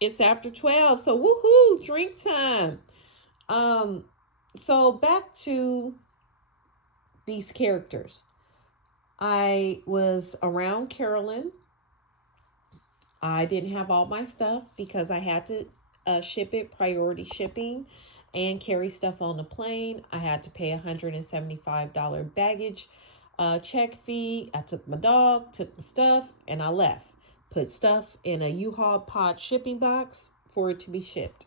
It's after 12. So woohoo, drink time. Um, so back to these characters. I was around Carolyn. I didn't have all my stuff because I had to ship it priority shipping and carry stuff on the plane. I had to pay $175 baggage check fee. I took my dog, took my stuff, and I left. Put stuff in a U-Haul pod shipping box for it to be shipped.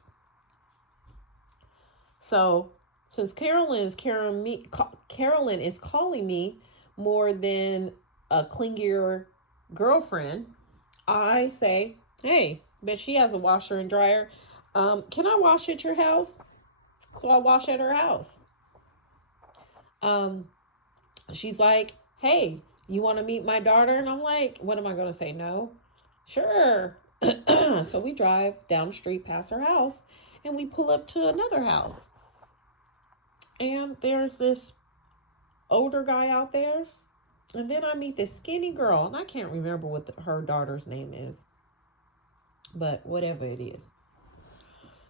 So since Carolyn is calling me more than a clingier girlfriend, I say, hey, but she has a washer and dryer. Can I wash at your house? So I wash at her house. Um, she's like, hey, you want to meet my daughter? And I'm like, what am I going to say? No. Sure. So we drive down the street past her house and we pull up to another house. And there's this older guy out there. And then I meet this skinny girl, and I can't remember what her daughter's name is. But whatever it is.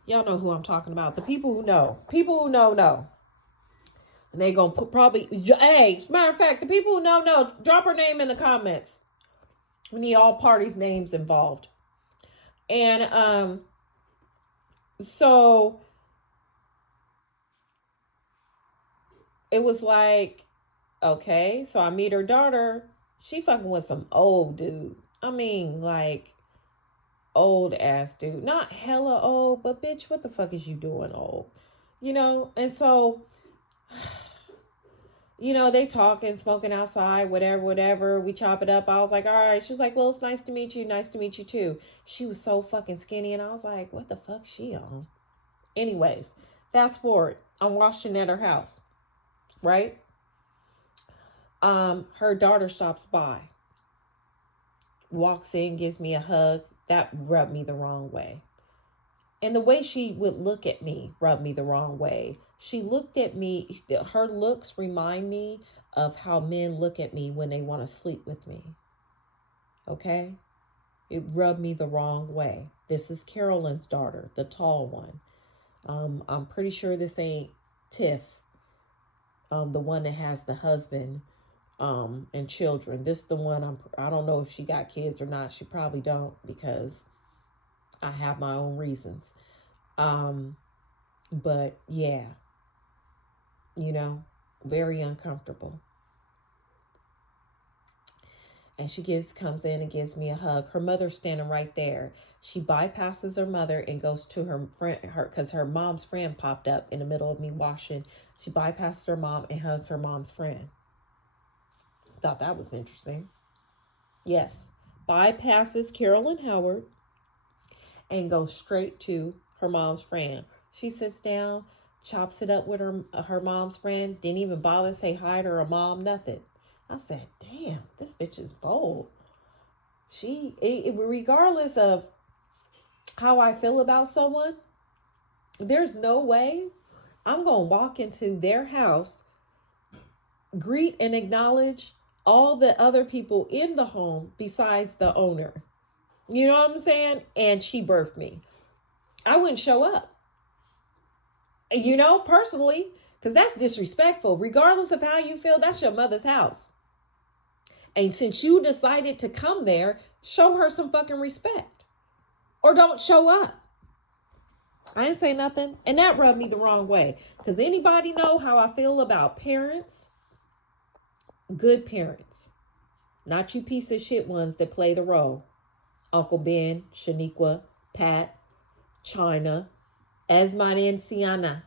Y'all know who I'm talking about. The people who know. People who know. And they gonna put probably, hey, as a matter of fact, the people who know, drop her name in the comments. We need all parties' names involved. And so it was like, okay, so I meet her daughter. She fucking with some old dude. I mean, like, old ass dude. Not hella old, but bitch, what the fuck is you doing old? You know? And so, you know, they talking, smoking outside, whatever. We chop it up. I was like, all right. She was like, well, it's nice to meet you. Nice to meet you too. She was so fucking skinny. And I was like, what the fuck she on? Anyways, fast forward. I'm washing at her house, right? Her daughter stops by, walks in, gives me a hug. That rubbed me the wrong way. And the way she would look at me rubbed me the wrong way. She looked at me, her looks remind me of how men look at me when they want to sleep with me. Okay? It rubbed me the wrong way. This is Carolyn's daughter, the tall one. I'm pretty sure this ain't Tiff, the one that has the husband and children. This is the one I don't know if she got kids or not. She probably don't because I have my own reasons. But yeah, you know, very uncomfortable. And she comes in and gives me a hug. Her mother's standing right there. She bypasses her mother and goes to her friend, because her mom's friend popped up in the middle of me washing. She bypasses her mom and hugs her mom's friend. Thought that was interesting. Yes, bypasses Carolyn Howard and goes straight to her mom's friend. She sits down, chops it up with her mom's friend, didn't even bother to say hi to her mom, nothing. I said, damn, this bitch is bold. Regardless of how I feel about someone, there's no way I'm going to walk into their house, greet and acknowledge all the other people in the home besides the owner. You know what I'm saying? And she birthed me. I wouldn't show up. You know, personally, because that's disrespectful. Regardless of how you feel, that's your mother's house. And since you decided to come there, show her some fucking respect. Or don't show up. I didn't say nothing. And that rubbed me the wrong way. Because anybody know how I feel about parents? Good parents. Not you piece of shit ones that play the role. Uncle Ben, Shaniqua, Pat, China, Esmani, and Sienna.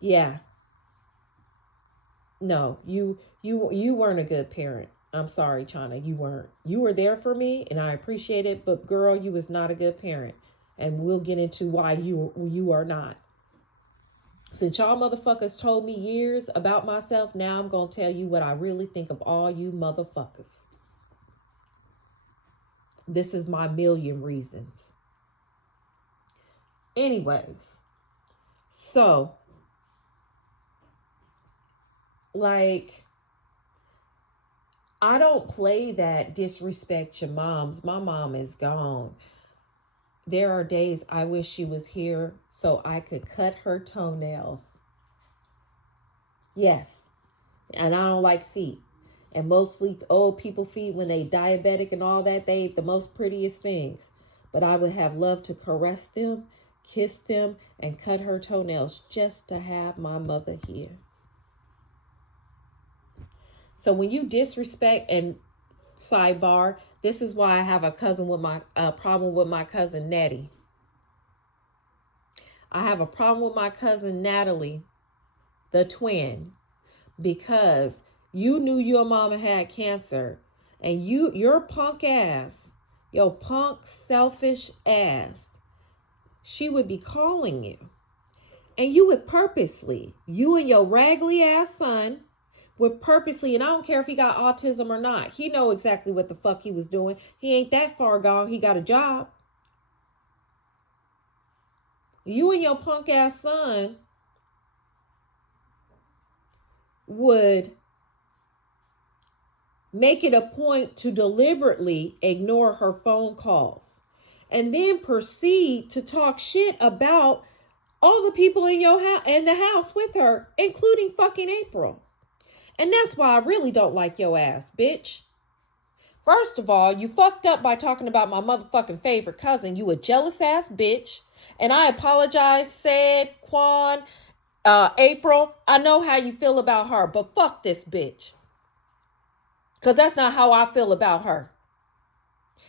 Yeah. No, you weren't a good parent. I'm sorry, China, you weren't. You were there for me, and I appreciate it. But girl, you was not a good parent, and we'll get into why you are not. Since y'all motherfuckers told me years about myself, now I'm gonna tell you what I really think of all you motherfuckers. This is my million reasons. Anyways, so like, I don't play that disrespect your moms. My mom is gone. There are days I wish she was here so I could cut her toenails. Yes. And I don't like feet. And mostly old people feet, when they diabetic and all that, they ain't the most prettiest things. But I would have loved to caress them, kiss them, and cut her toenails just to have my mother here. So when you disrespect, and sidebar, this is why I have a problem with my cousin Nettie. I have a problem with my cousin Natalie, the twin, because you knew your mama had cancer, and your punk ass, your punk selfish ass, she would be calling you, and you would purposely, you and your raggedy ass son would purposely, and I don't care if he got autism or not, he know exactly what the fuck he was doing. He ain't that far gone. He got a job. You and your punk ass son would make it a point to deliberately ignore her phone calls and then proceed to talk shit about all the people in the house with her, including fucking April. And that's why I really don't like your ass, bitch. First of all, you fucked up by talking about my motherfucking favorite cousin. You a jealous ass bitch. And I apologize, said Quan, April. I know how you feel about her, but fuck this bitch. Because that's not how I feel about her.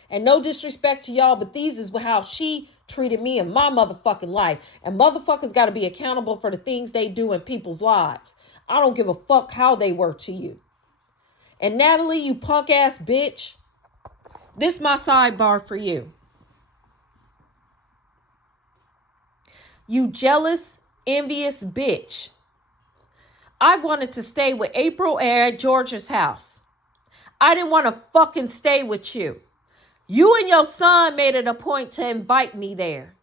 And no disrespect to y'all, but these is how she treated me in my motherfucking life. And motherfuckers got to be accountable for the things they do in people's lives. I don't give a fuck how they were to you. And Natalie, you punk ass bitch, this my sidebar for you. You jealous, envious bitch. I wanted to stay with April at George's house. I didn't want to fucking stay with you. You and your son made it a point to invite me there.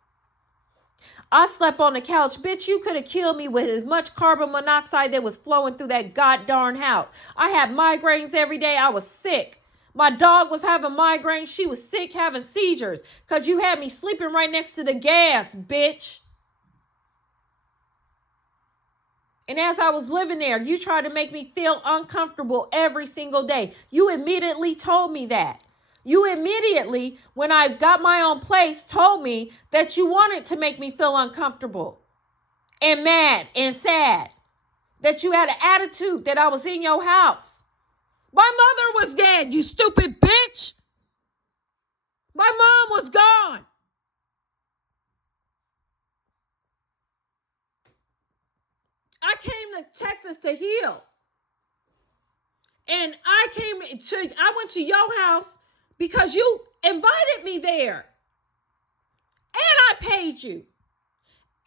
I slept on the couch. Bitch, you could have killed me with as much carbon monoxide that was flowing through that goddamn house. I had migraines every day. I was sick. My dog was having migraines. She was sick, having seizures. Because you had me sleeping right next to the gas, bitch. And as I was living there, you tried to make me feel uncomfortable every single day. You immediately told me that. You immediately, when I got my own place, told me that you wanted to make me feel uncomfortable and mad and sad. That you had an attitude that I was in your house. My mother was dead, you stupid bitch. My mom was gone. I came to Texas to heal. And I went to your house because you invited me there. And I paid you.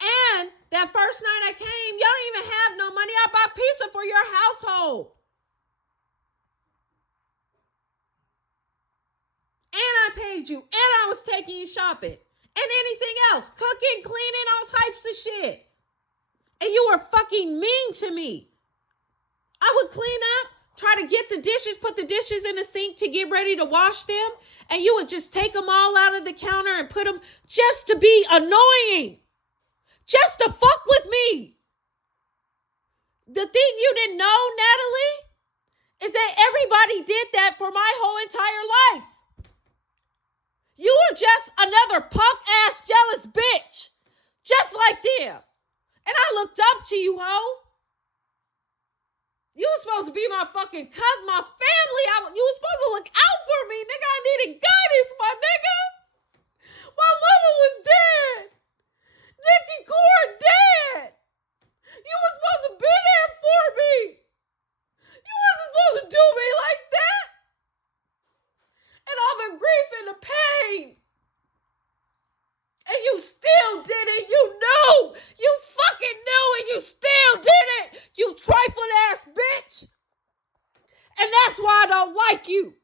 And that first night I came, y'all didn't even have no money. I bought pizza for your household. And I paid you. And I was taking you shopping. And anything else. Cooking, cleaning, all types of shit. And you were fucking mean to me. I would clean up, try to get the dishes, put the dishes in the sink to get ready to wash them. And you would just take them all out of the counter and put them just to be annoying. Just to fuck with me. The thing you didn't know, Natalie, is that everybody did that for my whole entire life. You were just another punk-ass jealous bitch. Just like them. And I looked up to you, ho. You were supposed to be my fucking cousin, my family. You were supposed to look out for me, nigga. I needed guidance, my nigga. My mama was dead. Nikki Core dead. You were supposed to be there for me. You wasn't supposed to do me like that. And all the grief and the pain. And you still did it. You knew. You fucking knew and you still did it. You trifling ass bitch. And that's why I don't like you.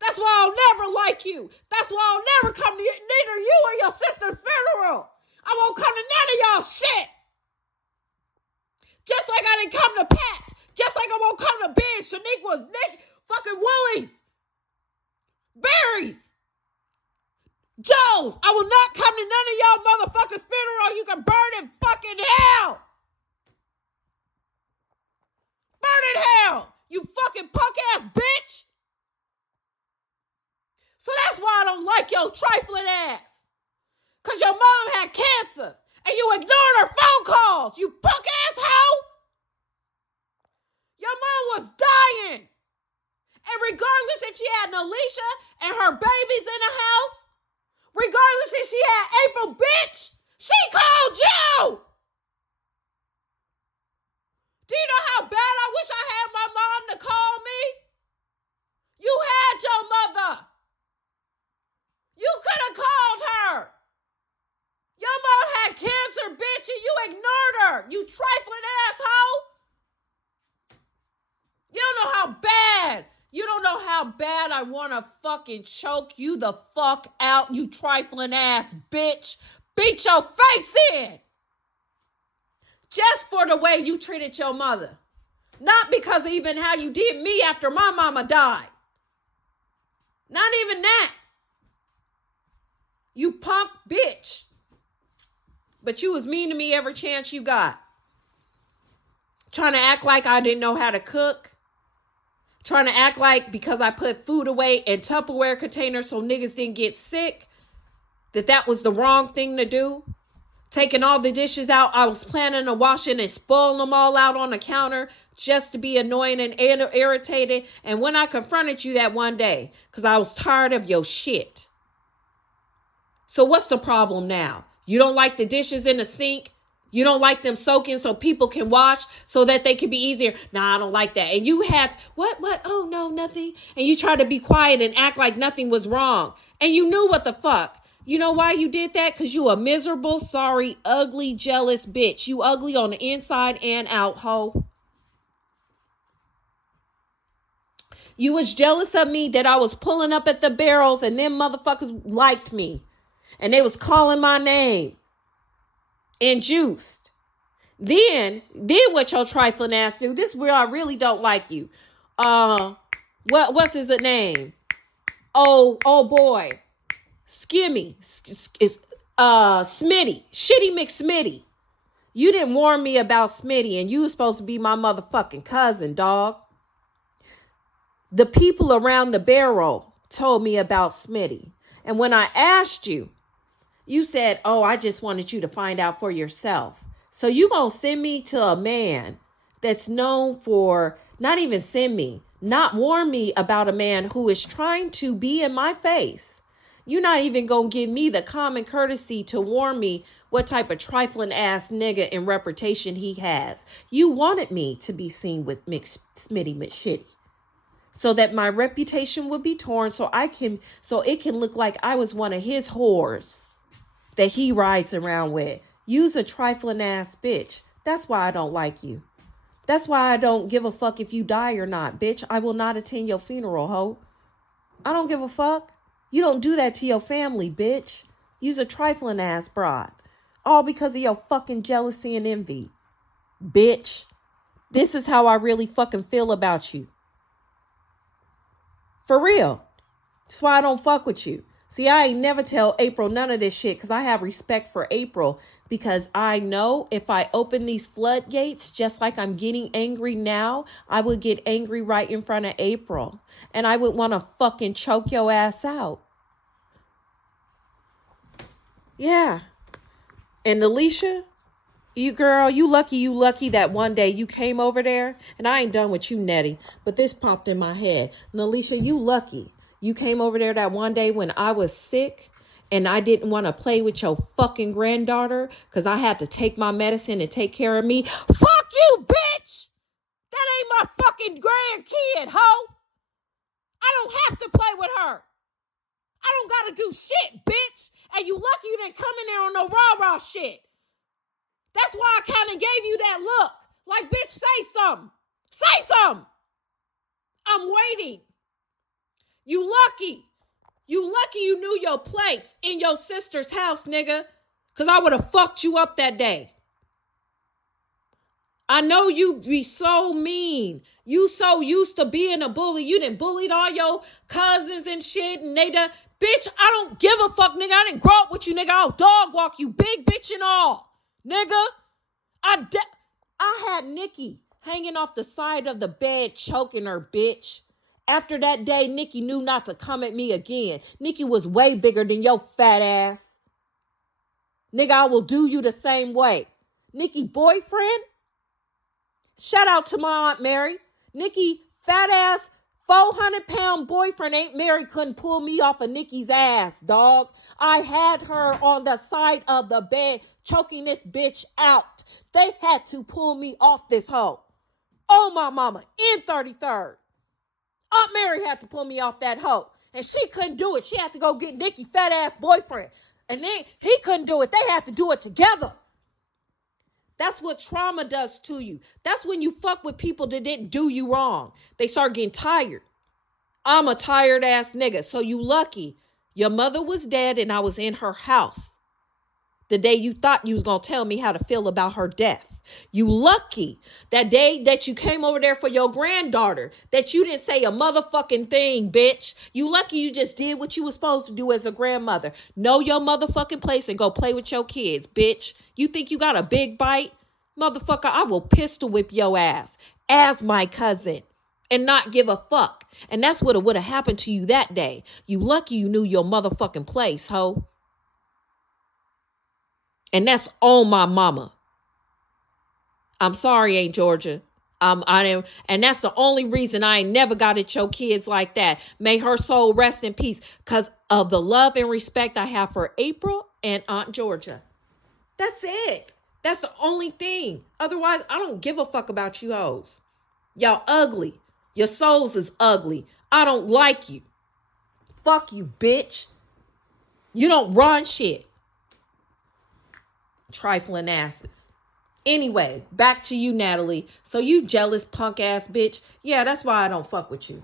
That's why I'll never like you. That's why I'll never come to neither you or your sister's funeral. I won't come to none of y'all shit. Just like I didn't come to Pat's. Just like I won't come to Ben, Shaniqua's, Nick, fucking Willie's, Barry's, Joes, I will not come to none of y'all motherfuckers' funeral. You can burn in fucking hell. Burn in hell, you fucking punk ass bitch. So that's why I don't like your trifling ass. Because your mom had cancer and you ignored her phone calls, you punk ass hoe. Your mom was dying. And regardless if she had Nalisha and her babies in the house, regardless if she had April, bitch, she called you. Do you know how bad I wish I had my mom to call me? You had your mother. You could have called her. Your mom had cancer, bitch, and you ignored her. You trifling asshole. You don't know how bad. You don't know how bad I want to fucking choke you the fuck out, you trifling ass bitch. Beat your face in. Just for the way you treated your mother. Not because of even how you did me after my mama died. Not even that. You punk bitch. But you was mean to me every chance you got. Trying to act like I didn't know how to cook. Trying to act like because I put food away in Tupperware containers so niggas didn't get sick, that was the wrong thing to do. Taking all the dishes out, I was planning on washing and spoiling them all out on the counter just to be annoying and irritated. And when I confronted you that one day, because I was tired of your shit. So what's the problem now? You don't like the dishes in the sink? You don't like them soaking so people can wash so that they can be easier? Nah, I don't like that. And you had, what? Oh, no, nothing. And you tried to be quiet and act like nothing was wrong. And you knew what the fuck. You know why you did that? Because you a miserable, sorry, ugly, jealous bitch. You ugly on the inside and out, hoe. You was jealous of me that I was pulling up at the barrels and them motherfuckers liked me. And they was calling my name. And juiced. Then what your trifling ass do? This is where I really don't like you. What's his name? Oh boy. Skimmy. Smitty. Shitty McSmitty. You didn't warn me about Smitty and you was supposed to be my motherfucking cousin, dog. The people around the barrel told me about Smitty. And when I asked you, you said, oh, I just wanted you to find out for yourself. So you gonna send me to a man that's known for, not even send me, not warn me about a man who is trying to be in my face. You're not even gonna give me the common courtesy to warn me what type of trifling ass nigga and reputation he has. You wanted me to be seen with Smitty McShitty. So that my reputation would be torn so it can look like I was one of his whores that he rides around with. You's a trifling ass bitch. That's why I don't like you. That's why I don't give a fuck if you die or not, bitch. I will not attend your funeral, ho. I don't give a fuck. You don't do that to your family, bitch. You's a trifling ass broad. All because of your fucking jealousy and envy. Bitch. This is how I really fucking feel about you. For real. That's why I don't fuck with you. See, I ain't never tell April none of this shit because I have respect for April because I know if I open these floodgates, just like I'm getting angry now, I would get angry right in front of April and I would want to fucking choke your ass out. Yeah. And Nalisha, you lucky that one day you came over there and I ain't done with you, Nettie, but this popped in my head. Nalisha, you lucky. You came over there that one day when I was sick and I didn't want to play with your fucking granddaughter because I had to take my medicine and take care of me. Fuck you, bitch! That ain't my fucking grandkid, ho! I don't have to play with her. I don't gotta do shit, bitch. And you lucky you didn't come in there on no rah-rah shit. That's why I kind of gave you that look. Like, bitch, say something. Say something. I'm waiting. You lucky. You lucky you knew your place in your sister's house, nigga. Because I would have fucked you up that day. I know you be so mean. You so used to being a bully. You done bullied all your cousins and shit. And they done Bitch, I don't give a fuck, nigga. I didn't grow up with you, nigga. I'll dog walk you, big bitch and all. Nigga, I had Nikki hanging off the side of the bed, choking her, bitch. After that day, Nikki knew not to come at me again. Nikki was way bigger than your fat ass. Nigga, I will do you the same way. Nikki boyfriend? Shout out to my Aunt Mary. Nikki fat ass 400-pound boyfriend Aunt Mary couldn't pull me off of Nikki's ass, dog. I had her on the side of the bed choking this bitch out. They had to pull me off this hoe. Oh, my mama, in 33rd. Aunt Mary had to pull me off that hoe. And she couldn't do it. She had to go get Nikki fat ass boyfriend. And then he couldn't do it. They had to do it together. That's what trauma does to you. That's when you fuck with people that didn't do you wrong. They start getting tired. I'm a tired ass nigga. So you lucky. Your mother was dead and I was in her house the day you thought you was going to tell me how to feel about her death. You lucky that day that you came over there for your granddaughter, that you didn't say a motherfucking thing, bitch. You lucky you just did what you was supposed to do as a grandmother. Know your motherfucking place and go play with your kids, bitch. You think you got a big bite? Motherfucker, I will pistol whip your ass as my cousin and not give a fuck. And that's what would have happened to you that day. You lucky you knew your motherfucking place, ho. And that's on my mama. I'm sorry, Aunt Georgia. And that's the only reason I ain't never got at your kids like that. May her soul rest in peace because of the love and respect I have for April and Aunt Georgia. That's it. That's the only thing. Otherwise, I don't give a fuck about you hoes. Y'all ugly. Your souls is ugly. I don't like you. Fuck you, bitch. You don't run shit. Trifling asses. Anyway, back to you, Natalie. So you jealous punk ass bitch. Yeah, that's why I don't fuck with you.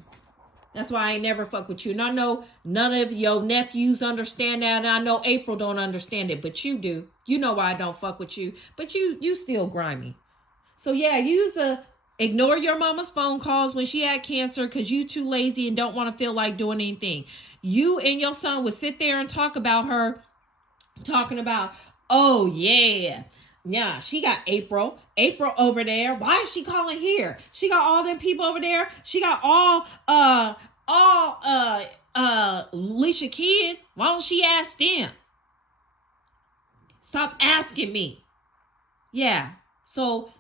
That's why I ain't never fuck with you. And I know none of your nephews understand that. And I know April don't understand it, but you do. You know why I don't fuck with you. But you still grimy. So yeah, ignore your mama's phone calls when she had cancer because you too lazy and don't want to feel like doing anything. You and your son would sit there and talk about her, talking about, oh yeah, she got April over there. Why is she calling here? She got all them people over there. She got all Nalisha kids. Why don't she ask them? Stop asking me. Yeah. So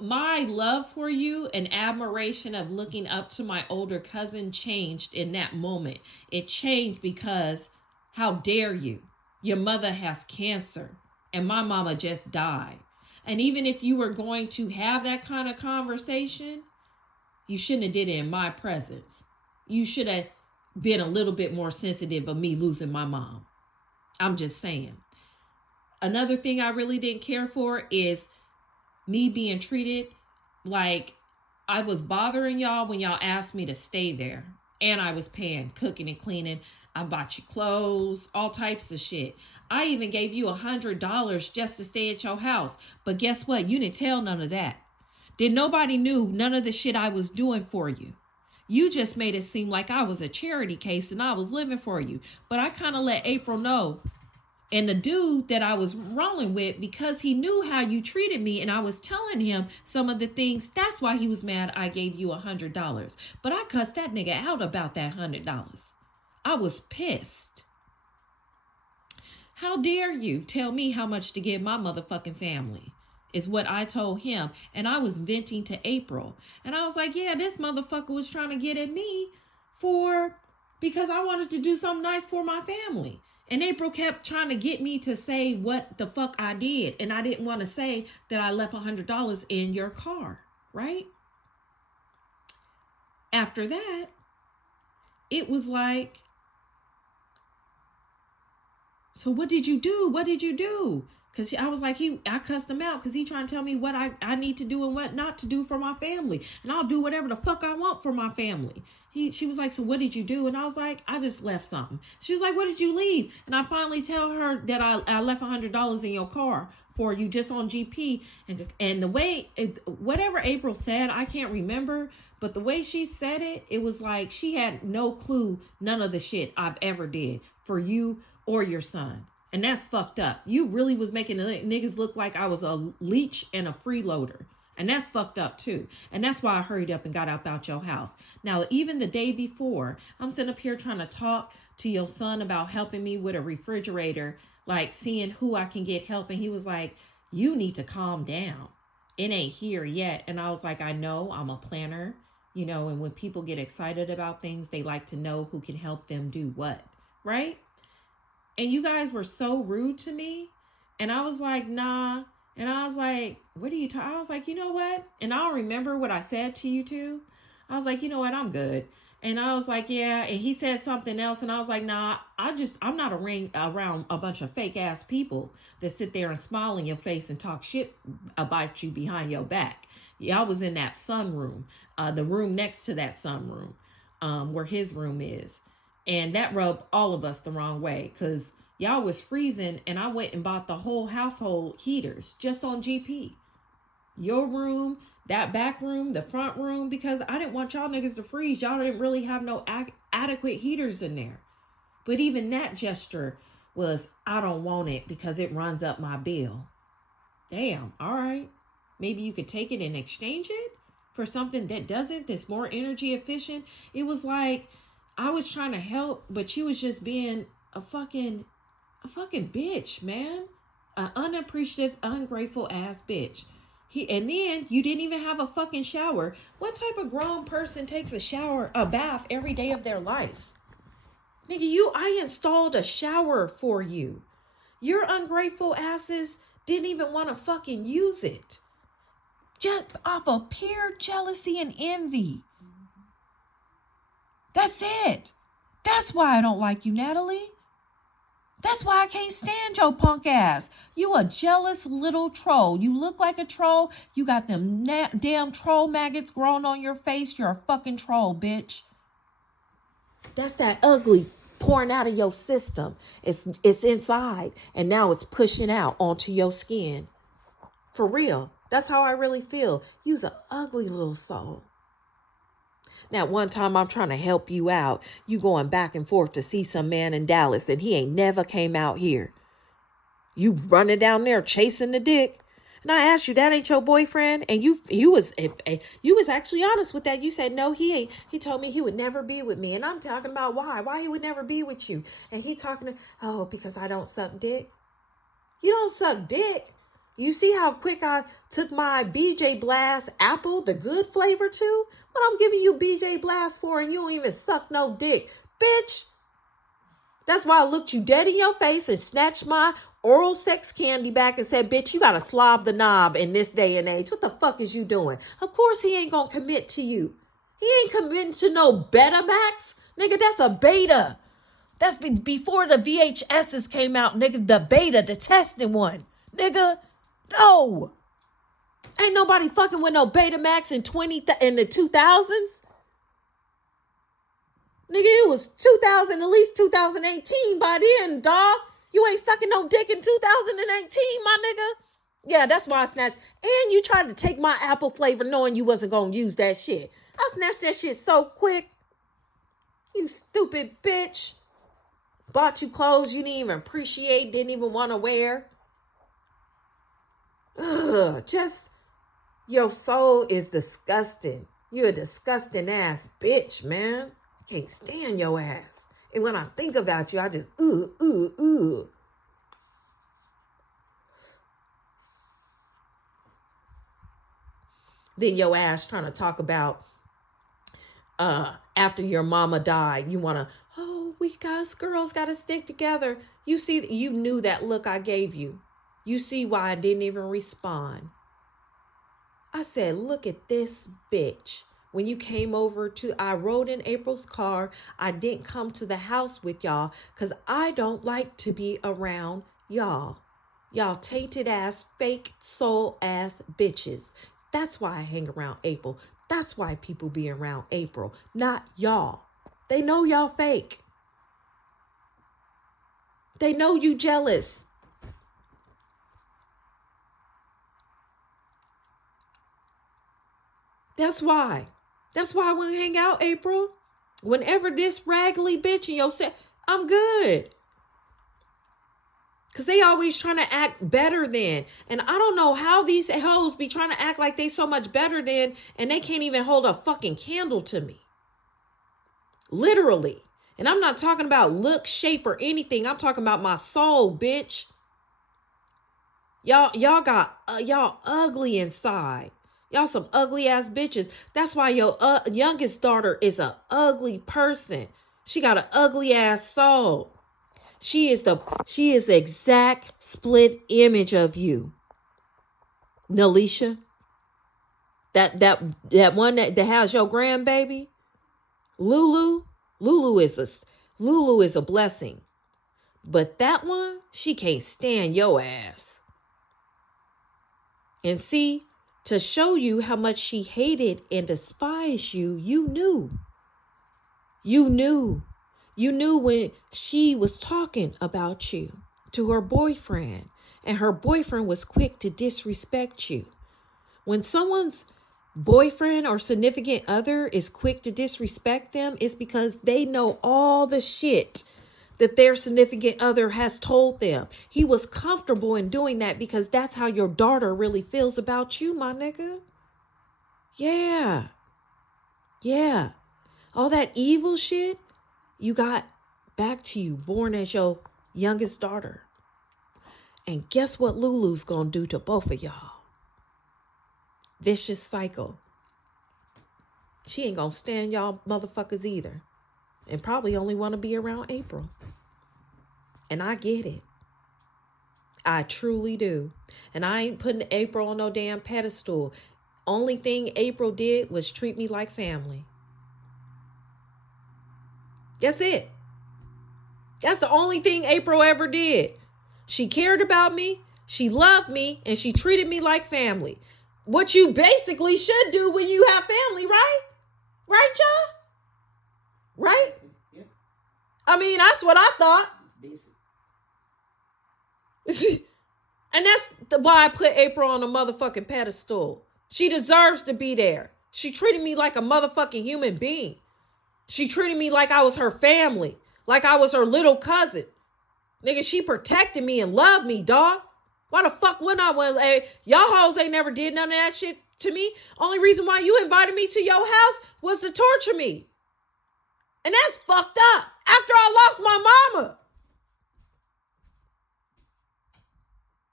my love for you and admiration of looking up to my older cousin changed in that moment. It changed because how dare you? Your mother has cancer. And my mama just died. And even if you were going to have that kind of conversation, you shouldn't have did it in my presence. You should have been a little bit more sensitive of me losing my mom. I'm just saying. Another thing I really didn't care for is me being treated like I was bothering y'all when y'all asked me to stay there. And I was paying, cooking and cleaning. I bought you clothes, all types of shit. I even gave you $100 just to stay at your house. But guess what? You didn't tell none of that. Then nobody knew none of the shit I was doing for you. You just made it seem like I was a charity case and I was living for you. But I kind of let April know. And the dude that I was rolling with, because he knew how you treated me and I was telling him some of the things, that's why he was mad I gave you $100. But I cussed that nigga out about that $100. I was pissed. How dare you tell me how much to give my motherfucking family, is what I told him. And I was venting to April. And I was like, yeah, this motherfucker was trying to get at me because I wanted to do something nice for my family. And April kept trying to get me to say what the fuck I did. And I didn't want to say that I left $100 in your car, right? After that, it was like, so what did you do? What did you do? Because I was like, I cussed him out because he trying to tell me what I need to do and what not to do for my family. And I'll do whatever the fuck I want for my family. She was like, so what did you do? And I was like, I just left something. She was like, what did you leave? And I finally tell her that I left $100 in your car for you just on GP. And the way, whatever April said, I can't remember. But the way she said it, it was like she had no clue none of the shit I've ever did for you or your son. And that's fucked up. You really was making the niggas look like I was a leech and a freeloader. And that's fucked up too. And that's why I hurried up and got up out your house. Now, even the day before, I'm sitting up here trying to talk to your son about helping me with a refrigerator, like seeing who I can get help. And he was like, you need to calm down. It ain't here yet. And I was like, I know, I'm a planner, you know, and when people get excited about things, they like to know who can help them do what, right? And you guys were so rude to me. And I was like, nah. And I was like, what are you talking? I was like, you know what? And I'll remember what I said to you too. I was like, you know what? I'm good. And I was like, yeah. And he said something else. And I was like, nah, I'm not around a bunch of fake ass people that sit there and smile in your face and talk shit about you behind your back. Yeah, I was in that sunroom, the room next to that sunroom, where his room is. And that rubbed all of us the wrong way because y'all was freezing and I went and bought the whole household heaters just on GP. Your room, that back room, the front room, because I didn't want y'all niggas to freeze. Y'all didn't really have no adequate heaters in there. But even that gesture was, I don't want it because it runs up my bill. Damn, all right. Maybe you could take it and exchange it for something that doesn't, that's more energy efficient. It was like, I was trying to help, but you was just being a fucking bitch, man. An unappreciative, ungrateful ass bitch. And then you didn't even have a fucking shower. What type of grown person takes a bath every day of their life? Nigga, I installed a shower for you. Your ungrateful asses didn't even want to fucking use it. Just off of pure jealousy and envy. That's it. That's why I don't like you, Natalie. That's why I can't stand your punk ass. You a jealous little troll. You look like a troll. You got them damn troll maggots growing on your face. You're a fucking troll, bitch. That's that ugly pouring out of your system. It's inside and now it's pushing out onto your skin. For real. That's how I really feel. You's an ugly little soul. Now, one time I'm trying to help you out. You going back and forth to see some man in Dallas and he ain't never came out here. You running down there chasing the dick. And I asked you, that ain't your boyfriend? And you was actually honest with that. You said, no, he ain't. He told me he would never be with me. And I'm talking about why he would never be with you. And he talking because I don't suck dick. You don't suck dick. You see how quick I took my BJ Blast apple, the good flavor too? What I'm giving you BJ Blast for and you don't even suck no dick. Bitch. That's why I looked you dead in your face and snatched my oral sex candy back and said, bitch, you got to slob the knob in this day and age. What the fuck is you doing? Of course he ain't going to commit to you. He ain't committing to no Betamax. Nigga, that's a beta. That's before the VHSs came out, nigga. The beta, the testing one. Nigga, no. Ain't nobody fucking with no Betamax in the 2000s. Nigga, it was 2000, at least 2018 by then, dog. You ain't sucking no dick in 2018, my nigga. Yeah, that's why I snatched. And you tried to take my apple flavor knowing you wasn't going to use that shit. I snatched that shit so quick. You stupid bitch. Bought you clothes you didn't even appreciate, didn't even want to wear. Ugh, your soul is disgusting. You're a disgusting ass bitch, man. Can't stand your ass. And when I think about you, I just, Then your ass trying to talk about, after your mama died, you want to, girls got to stick together. You knew that look I gave you. You see why I didn't even respond. I said, look at this bitch. When you came over I rode in April's car. I didn't come to the house with y'all because I don't like to be around y'all. Y'all tainted ass, fake soul ass bitches. That's why I hang around April. That's why people be around April, not y'all. They know y'all fake. They know you jealous. That's why. That's why I want to hang out, April. Whenever this raggedy bitch and I'm good. Because they always trying to act better than. And I don't know how these hoes be trying to act like they so much better than, and they can't even hold a fucking candle to me. Literally. And I'm not talking about look, shape, or anything. I'm talking about my soul, bitch. Y'all ugly inside. Y'all some ugly ass bitches. That's why your youngest daughter is a ugly person. She got an ugly ass soul. She is the exact split image of you. Nalisha. That one that has your grandbaby. Lulu is a blessing. But that one, she can't stand your ass. And see, to show you how much she hated and despised you, you knew. You knew. You knew when she was talking about you to her boyfriend, and her boyfriend was quick to disrespect you. When someone's boyfriend or significant other is quick to disrespect them, it's because they know all the shit that their significant other has told them. He was comfortable in doing that because that's how your daughter really feels about you, my nigga. Yeah. Yeah. All that evil shit you got back to you, born as your youngest daughter. And guess what Lulu's gonna do to both of y'all? Vicious cycle. She ain't gonna stand y'all motherfuckers either. And probably only want to be around April. And I get it. I truly do. And I ain't putting April on no damn pedestal. Only thing April did was treat me like family. That's it. That's the only thing April ever did. She cared about me, she loved me, and she treated me like family. What you basically should do when you have family, right? Right, y'all? Right? Yeah. I mean, that's what I thought. And that's why I put April on a motherfucking pedestal. She deserves to be there. She treated me like a motherfucking human being. She treated me like I was her family. Like I was her little cousin. Nigga, she protected me and loved me, dog. Why the fuck wouldn't I want? Y'all hoes ain't never did none of that shit to me. Only reason why you invited me to your house was to torture me. And that's fucked up. After I lost my mama.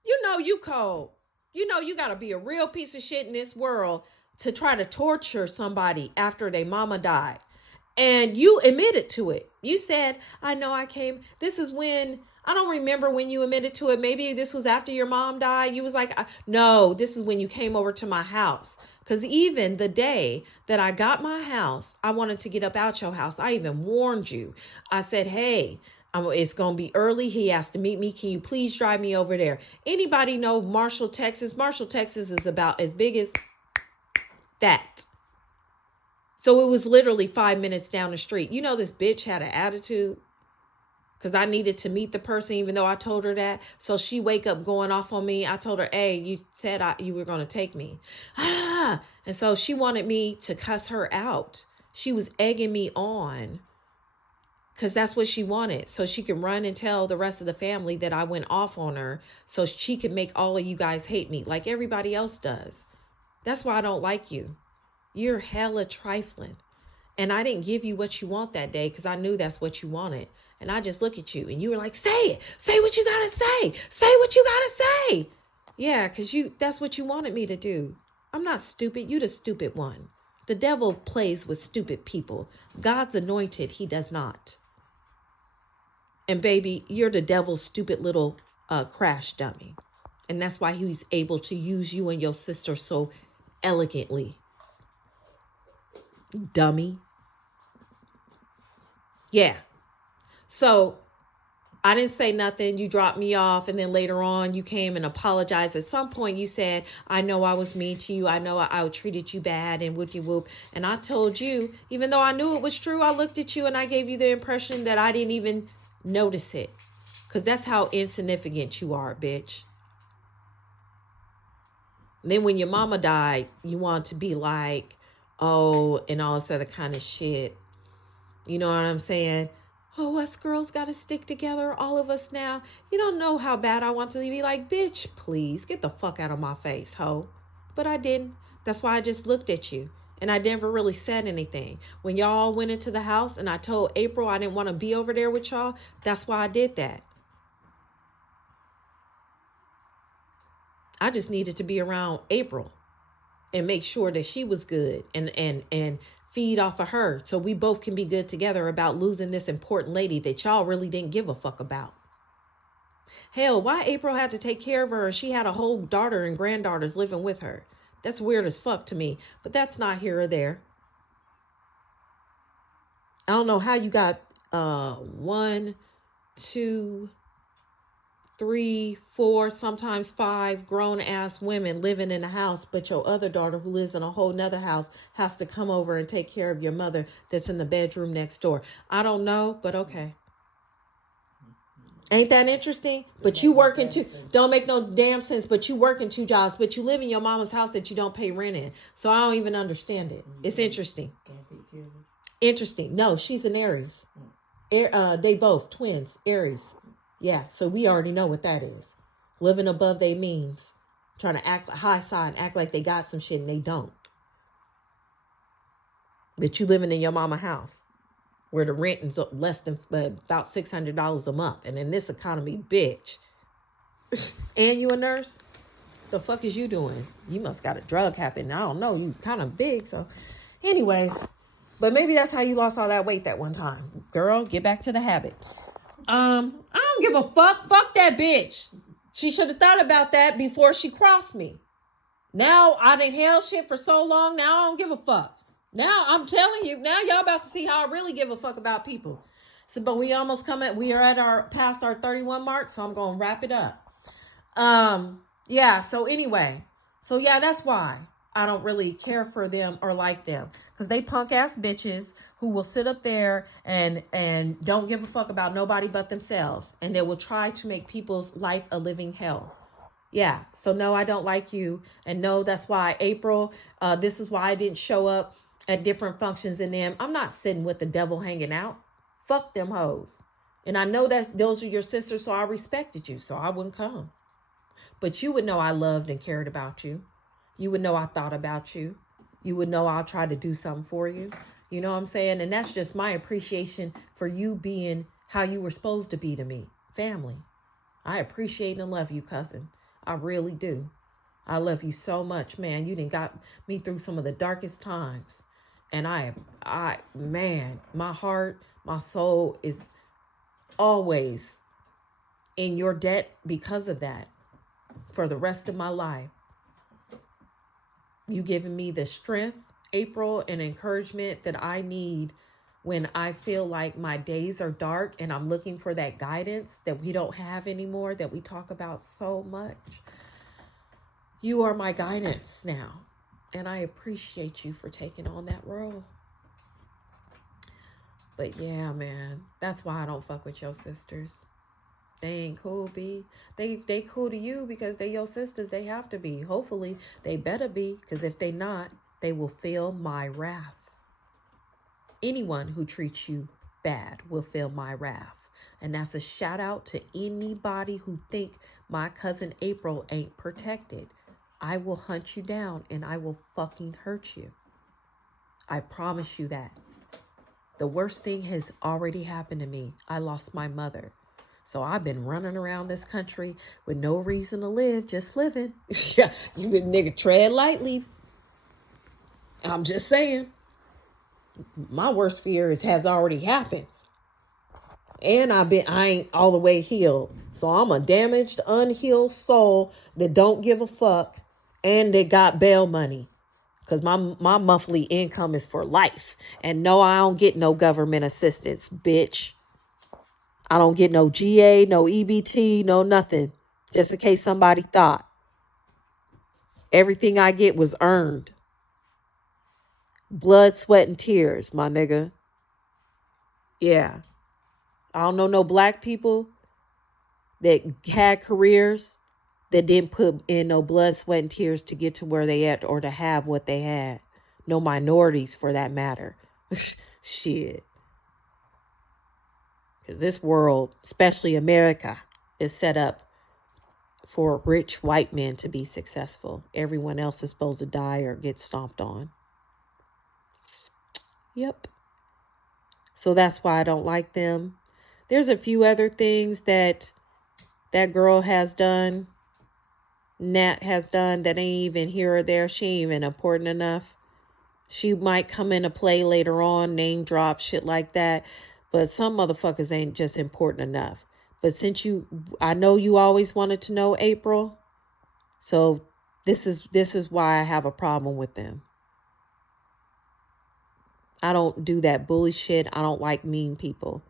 You know you cold. You know you gotta be a real piece of shit in this world to try to torture somebody after their mama died. And you admitted to it. You said, I know I came. This is when, I don't remember when you admitted to it. Maybe this was after your mom died. You was like, no, this is when you came over to my house. Because even the day that I got my house, I wanted to get up out your house. I even warned you. I said, hey, it's going to be early. He has to meet me. Can you please drive me over there? Anybody know Marshall, Texas? Marshall, Texas is about as big as that. So it was literally 5 minutes down the street. You know, this bitch had an attitude because I needed to meet the person, even though I told her that. So she wake up going off on me. I told her, hey, you said you were going to take me. And so she wanted me to cuss her out. She was egging me on because that's what she wanted. So she could run and tell the rest of the family that I went off on her so she could make all of you guys hate me like everybody else does. That's why I don't like you. You're hella trifling. And I didn't give you what you want that day because I knew that's what you wanted. And I just look at you and you were like, say it. Say what you got to say. Say what you got to say. Yeah, because that's what you wanted me to do. I'm not stupid. You the stupid one. The devil plays with stupid people. God's anointed. He does not. And baby, you're the devil's stupid little crash dummy. And that's why he's able to use you and your sister so elegantly. Dummy. Yeah. So I didn't say nothing. You dropped me off. And then later on you came and apologized. At some point you said, I know I was mean to you. I know I treated you bad and whoop you whoop. And I told you, even though I knew it was true, I looked at you and I gave you the impression that I didn't even notice it. Because that's how insignificant you are, bitch. And then when your mama died, you want to be like, oh, and all this other kind of shit. You know what I'm saying? Oh, us girls got to stick together, all of us now. You don't know how bad I want to be like, bitch, please get the fuck out of my face, ho. But I didn't. That's why I just looked at you. And I never really said anything. When y'all went into the house and I told April I didn't want to be over there with y'all, that's why I did that. I just needed to be around April and make sure that she was good and feed off of her so we both can be good together about losing this important lady that y'all really didn't give a fuck about. Hell, why April had to take care of her? She had a whole daughter and granddaughters living with her. That's weird as fuck to me, but that's not here or there. I don't know how you got 1, 2, 3, 4, sometimes 5 grown-ass women living in a house, but your other daughter who lives in a whole nother house has to come over and take care of your mother that's in the bedroom next door. I don't know, but okay. Ain't that interesting? But you working two, don't make no damn sense, but you working 2 jobs, but you live in your mama's house that you don't pay rent in. So I don't even understand it. It's interesting. Interesting. No, she's an Aries. They both twins, Aries. Yeah, so we already know what that is. Living above their means. Trying to act high side and act like they got some shit and they don't. But you living in your mama house where the rent is less than about $600 a month. And in this economy, bitch. And you a nurse? The fuck is you doing? You must got a drug habit. I don't know. You kind of big. So anyways, but maybe that's how you lost all that weight that one time. Girl, get back to the habit. I don't give a fuck. Fuck that bitch. She should have thought about that before she crossed me. Now I done held shit for so long. Now I don't give a fuck. Now I'm telling you. Now y'all about to see how I really give a fuck about people. So, but we almost we are at past our 31 mark. So I'm gonna wrap it up. Yeah. So anyway. So yeah, that's why I don't really care for them or like them, because they punk ass bitches who will sit up there and don't give a fuck about nobody but themselves. And they will try to make people's life a living hell. Yeah. So no, I don't like you. And no, that's why April, this is why I didn't show up at different functions in them. I'm not sitting with the devil hanging out. Fuck them hoes. And I know that those are your sisters, so I respected you. So I wouldn't come. But you would know I loved and cared about you. You would know I thought about you. You would know I'll try to do something for you. You know what I'm saying? And that's just my appreciation for you being how you were supposed to be to me. Family. I appreciate and love you, cousin. I really do. I love you so much, man. You done got me through some of the darkest times. And man, my heart, my soul is always in your debt because of that for the rest of my life. You giving me the strength, April, and encouragement that I need when I feel like my days are dark and I'm looking for that guidance that we don't have anymore, that we talk about so much. You are my guidance now. And I appreciate you for taking on that role. But yeah, man, that's why I don't fuck with your sisters. They ain't cool, B. They cool to you because they your sisters. They have to be. Hopefully, they better be, because if they not, they will feel my wrath. Anyone who treats you bad will feel my wrath. And that's a shout out to anybody who think my cousin April ain't protected. I will hunt you down and I will fucking hurt you. I promise you that. The worst thing has already happened to me. I lost my mother. So I've been running around this country with no reason to live, just living. Yeah, you nigga tread lightly. I'm just saying. My worst fear has already happened. And I ain't all the way healed. So I'm a damaged, unhealed soul that don't give a fuck and that got bail money. Because my monthly income is for life. And no, I don't get no government assistance, bitch. I don't get no GA, no EBT, no nothing. Just in case somebody thought. Everything I get was earned. Blood, sweat, and tears, my nigga. Yeah. I don't know no black people that had careers that didn't put in no blood, sweat, and tears to get to where they at or to have what they had. No minorities for that matter. Shit. Because this world, especially America, is set up for rich white men to be successful. Everyone else is supposed to die or get stomped on. Yep. So that's why I don't like them. There's a few other things that girl has done, Nat has done, that ain't even here or there. She ain't even important enough. She might come into play later on, name drop, shit like that. But some motherfuckers ain't just important enough. But since I know you always wanted to know April. So this is why I have a problem with them. I don't do that bully shit. I don't like mean people.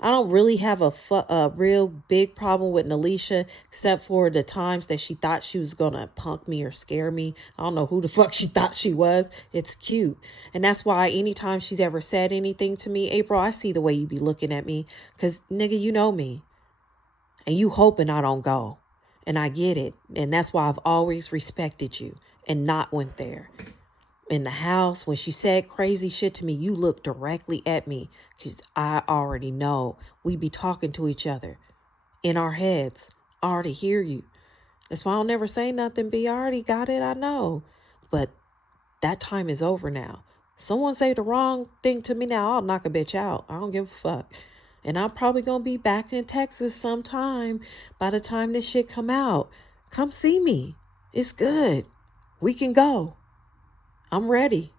I don't really have a real big problem with Nalisha, except for the times that she thought she was going to punk me or scare me. I don't know who the fuck she thought she was. It's cute. And that's why anytime she's ever said anything to me, April, I see the way you be looking at me. Because, nigga, you know me. And you hoping I don't go. And I get it. And that's why I've always respected you and not went there. In the house, when she said crazy shit to me, you looked directly at me because I already know we be talking to each other in our heads. I already hear you. That's why I'll never say nothing. I already got it. I know. But that time is over now. Someone say the wrong thing to me now, I'll knock a bitch out. I don't give a fuck. And I'm probably going to be back in Texas sometime by the time this shit come out. Come see me. It's good. We can go. I'm ready.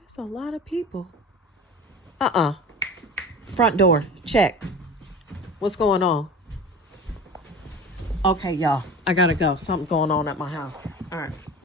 There's a lot of people. Front door. Check. What's going on? Okay, y'all. I gotta go. Something's going on at my house. All right.